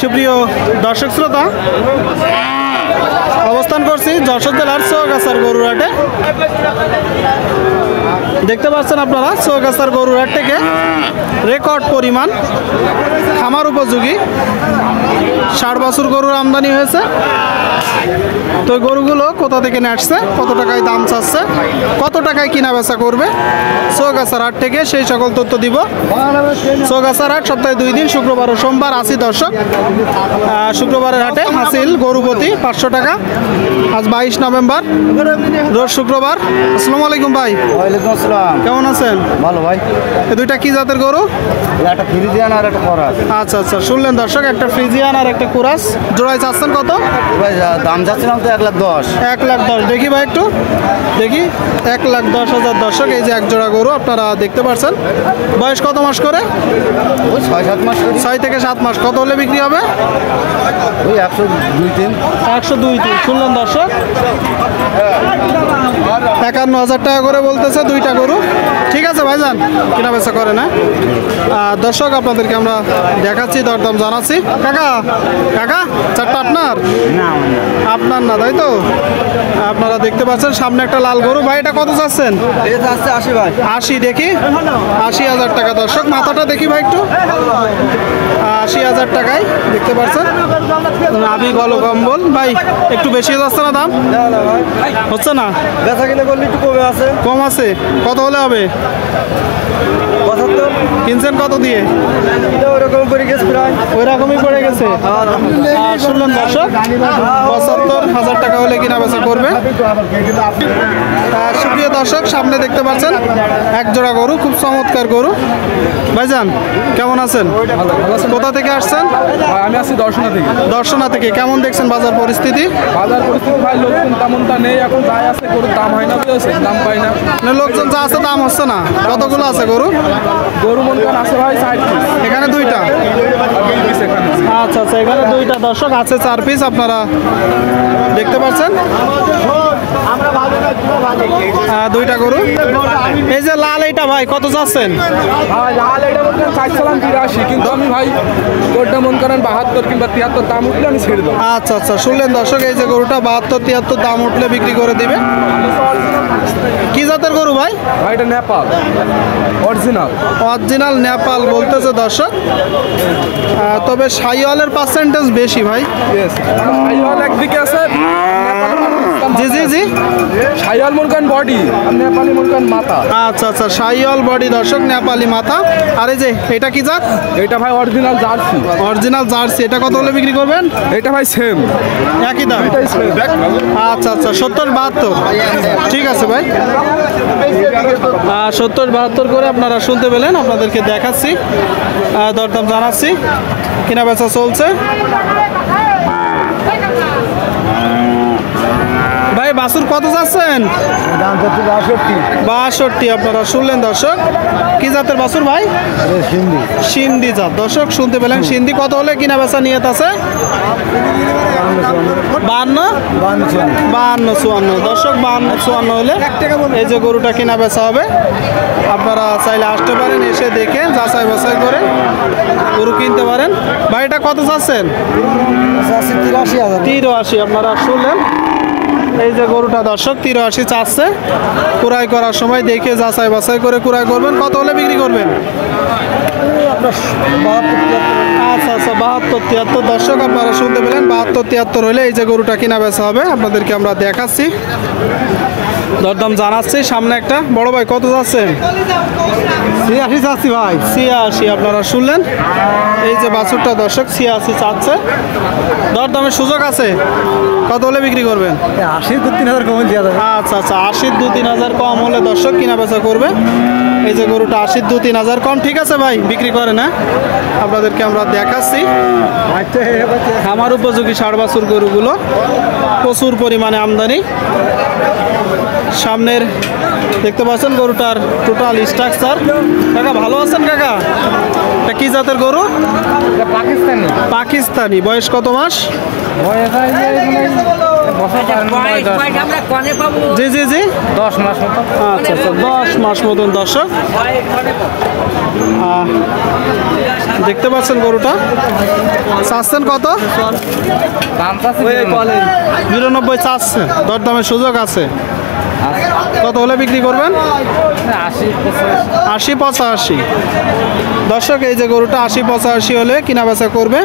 সুপ্রিয় দর্শক শ্রোতা, অবস্থান করছি যশোর জেলার চৌগাছার গরুর হাটে। দেখতে পাচ্ছেন আপনারা চৌগাছার গরুর হাট থেকে রেকর্ড পরিমাণ খামার উপযোগী 60 বছর গরুর আমদানি হয়েছে। তো গরুগুলো কোথা থেকে নিয়ে আসছে, কত টাকায় দাম চাচ্ছে, কত টাকায় কিনা বেচা করবে চৌগাছার হাট থেকে সেই সকল তথ্য দিব। চৌগাছার হাট সপ্তাহে 2 দিন, শুক্রবার ও সোমবার। আসি দর্শক, শুক্রবারের হাটে হাসিল গরুপতি 500 টাকা। আজ 22 নভেম্বর, রোজ শুক্রবার। আসসালামু আলাইকুম ভাই। ওয়ালাইকুম আসসালাম। কেমন আছেন? ভালো ভাই। এই দুইটা কি জাতের গরু? একটা ফ্রিজিয়ান আর একটা কোরাস। আচ্ছা আচ্ছা, শুনলেন দর্শক, একটা ফ্রিজিয়ান আর একটা কোরাস। জোড়ায় চাচ্ছেন কত ভাই? দাম যাচ্ছিলাম তো 1,10,000। 1,10,000। দেখি ভাই একটু দেখি, 1,10,000 দর্শক। এই যে এক জোড়া গরু আপনারা দেখতে পাচ্ছেন। বয়স কত মাস করে? ওই 6-7 মাস করি। 6 থেকে 7 মাস। কত হলে বিক্রি হবে? ওই 102-3। 102-3। শুনলেন দর্শক, 51,000 টাকা করে বলতেছে দুইটা গরু। ঠিক আছে ভাইজান, কিনা বেচা করে না। দর্শক আপনাদেরকে আমরা দেখাচ্ছি, দরদাম জানাচ্ছি। কাকা কাকা, চারটা আপনার? আপনার না, তাই তো? আপনারা দেখতে পাচ্ছেন সামনে একটা লাল গরু। ভাই এটা কত চাচ্ছেন? 80 ভাই। 80। দেখি 80,000 টাকা দর্শক। মাথাটা দেখি ভাই একটু। 80,000 টাকায় দেখতে পাচ্ছেন। নাভি গল কম্বল। ভাই একটু বেশি যাচ্ছে না দাম? হচ্ছে না? বেচা কিনে করলে একটু কমে আছে। কম আছে? কত হলে হবে? 75। কিনছেন কত দিয়ে? ওরকম পড়ে গেছে প্রায়। ওই রকমই পড়ে গেছে। শুনলেন দর্শক, 75,000 টাকা হলে কিনা বেচা করবে। সুপ্রিয় দর্শক, সামনে দেখতে পাচ্ছেন এক জোড়া গরু, খুব চমৎকার গরু। ভাইজান কেমন আছেন? কোথা থেকে আসছেন? আমি আছি দর্শনা থেকে। দর্শনা থেকে। কেমন দেখছেন বাজার পরিস্থিতি? বাজার পরিস্থিতি ভাই, লোকজন তেমনটা নেই এখন। যাই আছে গরুর দাম হয় না, বুঝেছেন? দাম পাই না। না, লোকজন যা আছে দাম হচ্ছে না। কতগুলো আছে গরু? গরু মনে করেন আছে ভাই 60 পিস। এখানে দুইটা। এখানে আচ্ছা আচ্ছা, এখানে দুইটা দর্শক আছে, 4 পিস আপনারা দেখতে পাচ্ছেন। দুইটা গরু। এই যে লাল, এইটা ভাই কত চাচ্ছেন? ভাই লাল এটা মনে করেন চাইছিলাম 83, কিন্তু আমি ভাই গরুটা মনে করেন 72 কিংবা 73 দাম উঠলে আমি ছেড়ে দেবো। আচ্ছা আচ্ছা, শুনলেন দর্শক, এই যে গরুটা 72-73 দাম উঠলে বিক্রি করে দিবে। কি জাতের গরু ভাই? ভাই এটা নেপাল অরিজিনাল। অরিজিনাল নেপাল বলতেছে দর্শক। তবে শাহিওয়ালের পার্সেন্টেজ বেশি ভাই। শাহিওয়াল একদিকে আছে, জি জি জি। শাহিওয়াল মনে করেন বডি, আর নেপালি মনে করেন মাথা। আচ্ছা আচ্ছা, শাহিওয়াল বডি দর্শক, নেপালি মাথা। আর এই যে এটা কি জাত? এটা ভাই অরিজিনাল জার্সি। Original jersey. এটা কত হলে বিক্রি করবেন? এটা ভাই সেম একই দাম। আচ্ছা আচ্ছা, 70-72। ঠিক আছে ভাই, 70-72 করে আপনারা শুনতে পেলেন। আপনাদেরকে দেখাচ্ছি, দরদাম জানাচ্ছি, কিনা বেচা চলছে। ভাই বাছুর কত যাচ্ছেন? দাম যাচ্ছে 62। আপনারা শুনলেন দর্শক, কি জাতের বাছুর ভাই? সিন্ধি। সিন্ধি জাত দর্শক, শুনতে পেলেন সিন্ধি। কত হলে কিনা বেচা নিয়ত আছে? 52-54 দর্শক, 52-54 হলে এই যে গরুটা কিনা বেচা হবে। আপনারা চাইলে আসতে পারেন, এসে দেখে যাচাই বাছাই করে গরু কিনতে পারেন। ভাই এটা কত চাচ্ছেন? 83। আপনারা শুনলেন, এই যে গরুটা দর্শক 83 চাচ্ছে। কুড়াই করার সময় দেখে যাচাই বাছাই করে কুড়াই করবেন। কত হলে বিক্রি করবেন? আচ্ছা আচ্ছা, 72-73 দর্শক, আপনারা শুনতে পেলেন। 72-73 হলে এই যে গরুটা কিনা বেচা হবে। আপনাদেরকে আমরা দেখাচ্ছি, দরদাম জানাচ্ছি। সামনে একটা বড় ভাই, কত যাচ্ছেন? 83 চাচ্ছি ভাই। 86। আপনারা শুনলেন, এই যে বাছুরটা দর্শক 86 চাচ্ছে। দরদামের সুযোগ আছে। কত হলে বিক্রি করবেন? 80-3,000 কমে দেওয়া যাবে। আচ্ছা আচ্ছা, 80-3,000 কম হলে দর্শক কিনা বেচা করবে। এই যে গরুটা 80-3,000 কম। ঠিক আছে ভাই, বিক্রি করে না। আপনাদেরকে আমরা দেখাচ্ছি খামার উপযোগী 60 বছর গরুগুলো, প্রচুর পরিমাণে আমদানি। সামনের দেখতে পাচ্ছেন গরুটার টোটাল স্ট্রাকচার। কাকা ভালো আছেন কাকা? এটা কি জাতের গরু? পাকিস্তানি। পাকিস্তানি। বয়স কত মাস? বয়স জি জি জি 10 মাস মতো। আচ্ছা আচ্ছা 10 মাস মতন দর্শক দেখতে পাচ্ছেন গরুটা চাচ্ছেন কত? দাম চাচ্ছি 99 চাচ্ছেন, দরদামের সুযোগ আছে। কত হলে বিক্রি করবেন? 80-85 দর্শক, এই যে গরুটা 80-85 হলে কিনা বেচা করবে।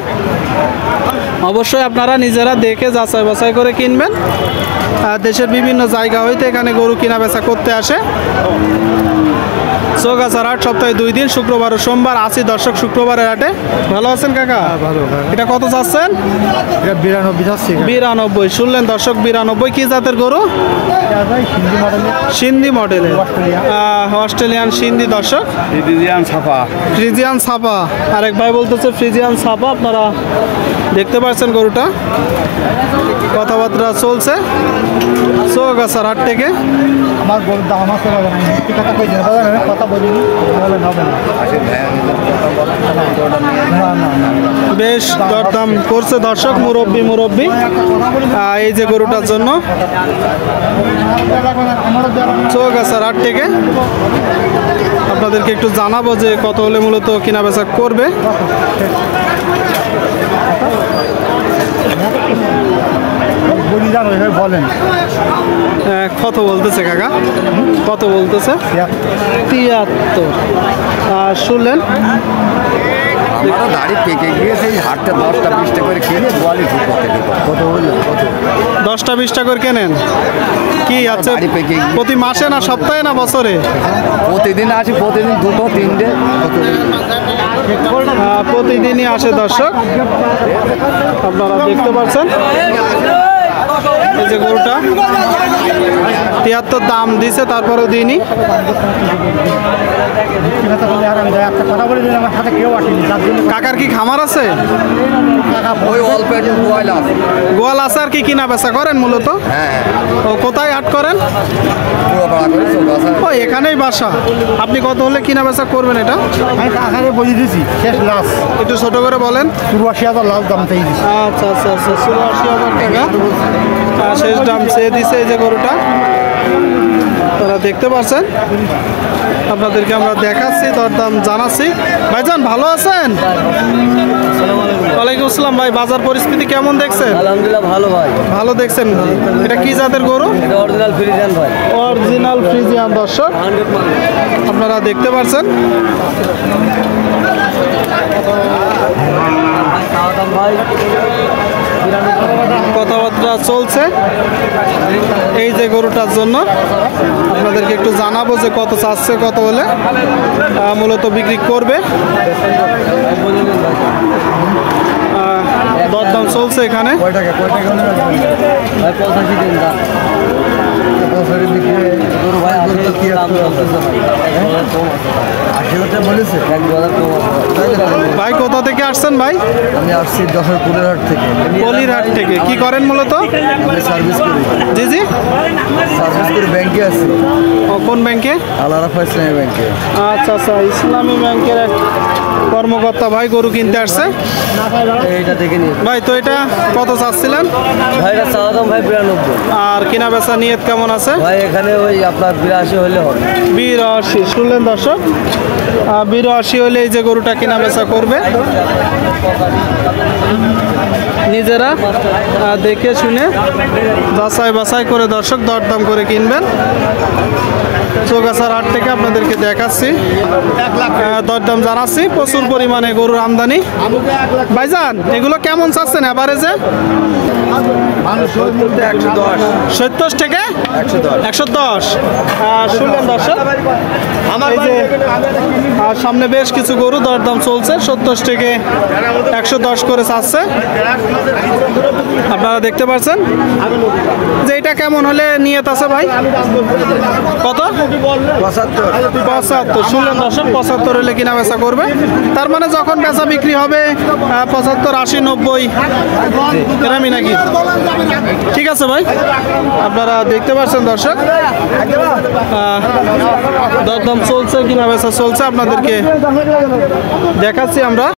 অবশ্যই আপনারা নিজেরা দেখে যাচাই বাছাই করে কিনবেন। দেশের বিভিন্ন জায়গা হইতে এখানে গরু কিনা বেচা করতে আসে। চৌগাছার হাট সপ্তাহে 2 দিন, শুক্রবার ও সোমবার। আসি দর্শক শুক্রবারের হাটে। ভালো আছেন কাকা? ভালো এটা কত চাচ্ছেন? এটা 92 যাচ্ছে 92 শুনলেন দর্শক, 92। কি জাতের গরু? হিন্দি মডেলে সিন্ধি মডেলের, অস্ট্রেলিয়ান সিন্ধি দর্শক, ফ্রিজিয়ান ছাপা। ফ্রিজিয়ান ছাপা। আরেক ভাই বলতেছে ফ্রিজিয়ান ছাপা। আপনারা দেখতে পাচ্ছেন গরুটা, কথাবার্তা চলছে চৌগাছার হাট থেকে। আমার গরুর দাম আছে বাজারে, মিথ্যে কথা কইছেন বাজারে, কথা বলিনি বলে হবে না। না না না বেশ দরদাম করছে দর্শক, মুরব্বি। এই যে গরুটার জন্য চৌগাছার হাট থেকে আপনাদেরকে একটু জানাবো যে কত হলে মূলত কেনা বেচা করবে। বলি জানো এভাবে বলেন কত বলতেছে কাকা? কত বলতেছে? 73। শুনলেন আমারও দাড়ি পেকে গিয়েছে, এই হাটটা 10টা-20টা করে কিনে বলি কত হলো কত 10টা-20টা করে কেনেন? কি আছে দাড়ি পেকে গিয়ে- প্রতি মাসে না সপ্তাহে না বছরে? প্রতিদিন আসি, প্রতিদিন 2-3টে কত প্রতিদিনই আসে দর্শক, আপনারা দেখতে পাচ্ছেন। এই যে গরুটা 73 দাম দিছে, তারপরেও দিইনি। কথা বলে আর আমি একটা কথা বলে দিলাম, আমার সাথে কেউ আসেনি তার জন্য কাকার কি খামার আছে? ওই অল্প একটু গোয়াল আছে। গোয়াল আছে। আর কি কিনা বেচা করেন মূলত? হ্যাঁ ও কোথায় হাট করেন? পুরো ভাড়া করে চৌগাছা। ও এখানেই বাসা। আপনি কত হলে কিনা বেচা করবেন এটা? আমি আগে বলে দিয়েছি শেষ লাস্ট একটু ছোট করে বলেন। 84,000 লাস্ট দাম চাই দিচ্ছি। আচ্ছা আচ্ছা আচ্ছা 84,000 টাকা শেষ দাম চেয়ে দিছে এই যে গরুটা, তারা দেখতে পাচ্ছেন। আপনাদেরকে আমরা দেখাচ্ছি, দরদাম জানাচ্ছি। ভাইজান ভালো আছেন? ওয়ালাইকুম আসসালাম। ভাই বাজার পরিস্থিতি কেমন দেখছেন? আলহামদুলিল্লাহ ভালো ভাই। ভালো দেখছেন। এটা কি জাতের গরু? এটা অরিজিনাল ফ্রিজিয়ান ভাই। অরিজিনাল ফ্রিজিয়ান দর্শক, 100 আপনারা দেখতে পাচ্ছেন। ভাই কথাবার্তা চলছে এই যে গরুটার জন্য। আপনাদেরকে একটু জানাবো যে কত চাচ্ছে, কত হলে মূলত বিক্রি করবে। দরদাম চলছে এখানে। ভাই 85 দিন দাম। গরু ভাই আসলে কি দাম চলতেছে ভাই? 80,000 বলেছে। 1,000 কম আছে। ভাই কোথা থেকে আসছেন ভাই? আমি আসছি 10-এর কুলেরহাট থেকে, পলিরহাট থেকে। কি করেন মূলত? আমি সার্ভিস করি, জি জি। সার্ভিস করে ব্যাংকে আছি, কোন ব্যাংকে? আলারাফা ইসলামী ব্যাংকে। আচ্ছা আচ্ছা, ইসলামী ব্যাংকের এক কর্মকর্তা ভাই গরু কিনতে আসছে। এইটা দেখে নিন ভাই তো এটা কত চাচ্ছিলেন? ভাই। এটা চাওয়া দাম ভাই 92। আর কিনা বেচা নিয়ত কেমন আছে? ভাই এখানে ওই আপনার 82 হলে হবে। 82 শুনলেন দর্শক, 82 হলে এই যে গরুটা কিনা বেচা করবে। নিজেরা দেখে শুনে যাচাই বাছাই করে দর্শক দরদাম করে কিনবেন। চৌগাছার হাট থেকে আপনাদেরকে দেখাচ্ছি, দরদাম জানাচ্ছি। প্রচুর পরিমাণে গরুর আমদানি। ভাইজান এগুলো কেমন চাচ্ছেন এভারেজে? 70 থেকে 110। শুনলেন দর্শক, এই যে সামনে বেশ কিছু গরু দরদাম চলছে, 70 থেকে 110 করে চাচ্ছে। আপনারা দেখতে পাচ্ছেন যে এটা কেমন হলে নিয়ত আছে ভাই? কত? 75। শুনলেন দর্শক, 75 হলে কিনা বেচা করবে। তার মানে যখন বেচা বিক্রি হবে 75, 80, 90 এরমই নাকি? ঠিক আছে ভাই, আপনারা দেখতে পাচ্ছেন দর্শক, দরদাম চলছে, কিনা বেচা চলছে, আপনাদেরকে দেখাচ্ছি আমরা।